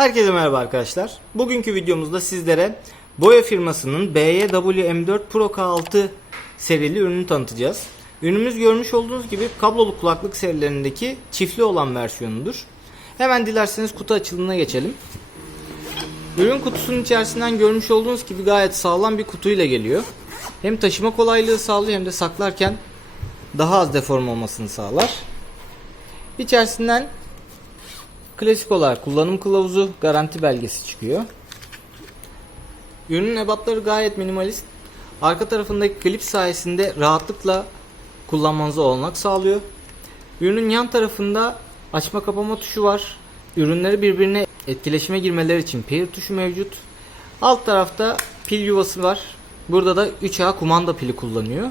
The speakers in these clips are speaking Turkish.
Herkese merhaba arkadaşlar. Bugünkü videomuzda sizlere Boya firmasının BYWM4 Pro K6 serili ürünü tanıtacağız. Ürünümüz görmüş olduğunuz gibi kablolu kulaklık serilerindeki çiftli olan versiyonudur. Hemen dilerseniz kutu açılımına geçelim. Ürün kutusunun içerisinden görmüş olduğunuz gibi gayet sağlam bir kutuyla geliyor. Hem taşıma kolaylığı sağlıyor hem de saklarken daha az deform olmasını sağlar. İçerisinden klasik olarak kullanım kılavuzu, garanti belgesi çıkıyor. Ürünün ebatları gayet minimalist. Arka tarafındaki klip sayesinde rahatlıkla kullanmanıza olanak sağlıyor. Ürünün yan tarafında açma kapama tuşu var. Ürünleri birbirine etkileşime girmeleri için pair tuşu mevcut. Alt tarafta pil yuvası var. Burada da 3A kumanda pili kullanıyor.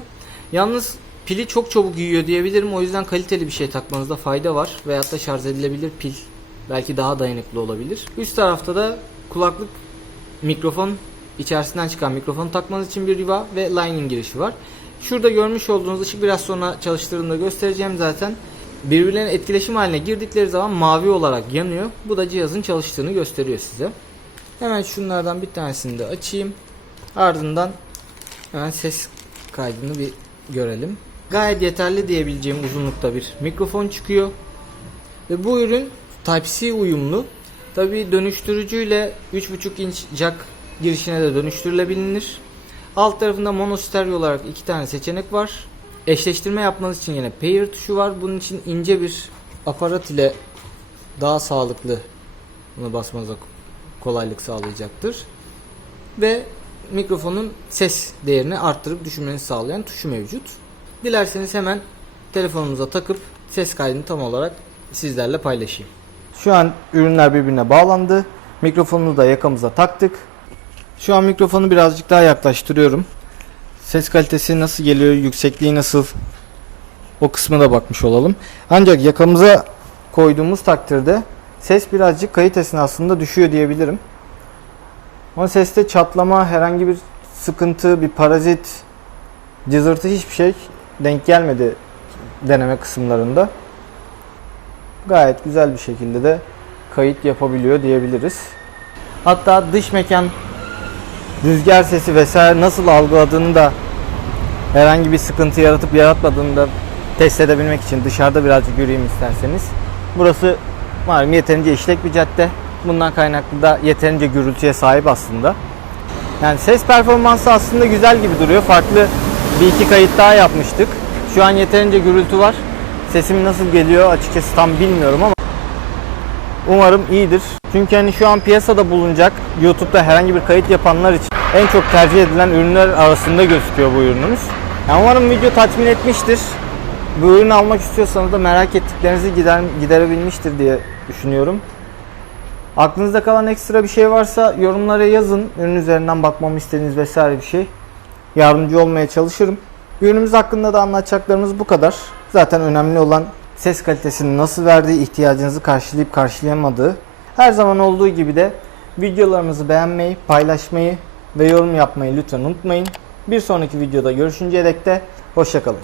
Yalnız pili çok çabuk yiyor diyebilirim. O yüzden kaliteli bir şey takmanızda fayda var. Veyahut da şarj edilebilir pil belki daha dayanıklı olabilir. Üst tarafta da kulaklık mikrofon içerisinden çıkan mikrofonu takmanız için bir yuva ve lining girişi var. Şurada görmüş olduğunuz ışık biraz sonra çalıştırdığımda göstereceğim zaten. Birbirlerine etkileşim haline girdikleri zaman mavi olarak yanıyor. Bu da cihazın çalıştığını gösteriyor size. Hemen şunlardan bir tanesini de açayım. Ardından hemen ses kaydını bir görelim. Gayet yeterli diyebileceğim uzunlukta bir mikrofon çıkıyor. Ve bu ürün Type-C uyumlu. Tabi dönüştürücüyle 3.5 inç jack girişine de dönüştürülebilir. Alt tarafında mono stereo olarak iki tane seçenek var. Eşleştirme yapmanız için yine pair tuşu var. Bunun için ince bir aparat ile daha sağlıklı bunu basmanıza kolaylık sağlayacaktır. Ve mikrofonun ses değerini arttırıp düşürmenizi sağlayan tuşu mevcut. Dilerseniz hemen telefonumuza takıp ses kaydını tam olarak sizlerle paylaşayım. Şu an ürünler birbirine bağlandı. Mikrofonunu da yakamıza taktık. Şu an mikrofonu birazcık daha yaklaştırıyorum. Ses kalitesi nasıl geliyor, yüksekliği nasıl o kısmına bakmış olalım. Ancak yakamıza koyduğumuz takdirde ses birazcık kayıt esnasında düşüyor diyebilirim. Ama seste çatlama, herhangi bir sıkıntı, bir parazit, cızırtı hiçbir şey denk gelmedi deneme kısımlarında gayet güzel bir şekilde de kayıt yapabiliyor diyebiliriz. Hatta dış mekan rüzgar sesi vesaire nasıl algıladığını da herhangi bir sıkıntı yaratıp yaratmadığını da test edebilmek için dışarıda birazcık yürüyeyim isterseniz. Burası malum yeterince işlek bir cadde. Bundan kaynaklı da yeterince gürültüye sahip aslında. Yani ses performansı aslında güzel gibi duruyor. Farklı bir iki kayıt daha yapmıştık. Şu an yeterince gürültü var. Sesim nasıl geliyor açıkçası tam bilmiyorum ama umarım iyidir. Çünkü hani şu an piyasada bulunacak YouTube'da herhangi bir kayıt yapanlar için en çok tercih edilen ürünler arasında gözüküyor bu ürünümüz. Yani umarım video tatmin etmiştir. Bu ürünü almak istiyorsanız da merak ettiklerinizi gider, giderebilmiştir diye düşünüyorum. Aklınızda kalan ekstra bir şey varsa yorumlara yazın. Ürün üzerinden bakmamı istediğiniz vesaire bir şey. Yardımcı olmaya çalışırım. Ürünümüz hakkında da anlatacaklarımız bu kadar. Zaten önemli olan ses kalitesini nasıl verdiği, ihtiyacınızı karşılayıp karşılayamadığı. Her zaman olduğu gibi de videolarımızı beğenmeyi, paylaşmayı ve yorum yapmayı lütfen unutmayın. Bir sonraki videoda görüşünceye dek de hoşçakalın.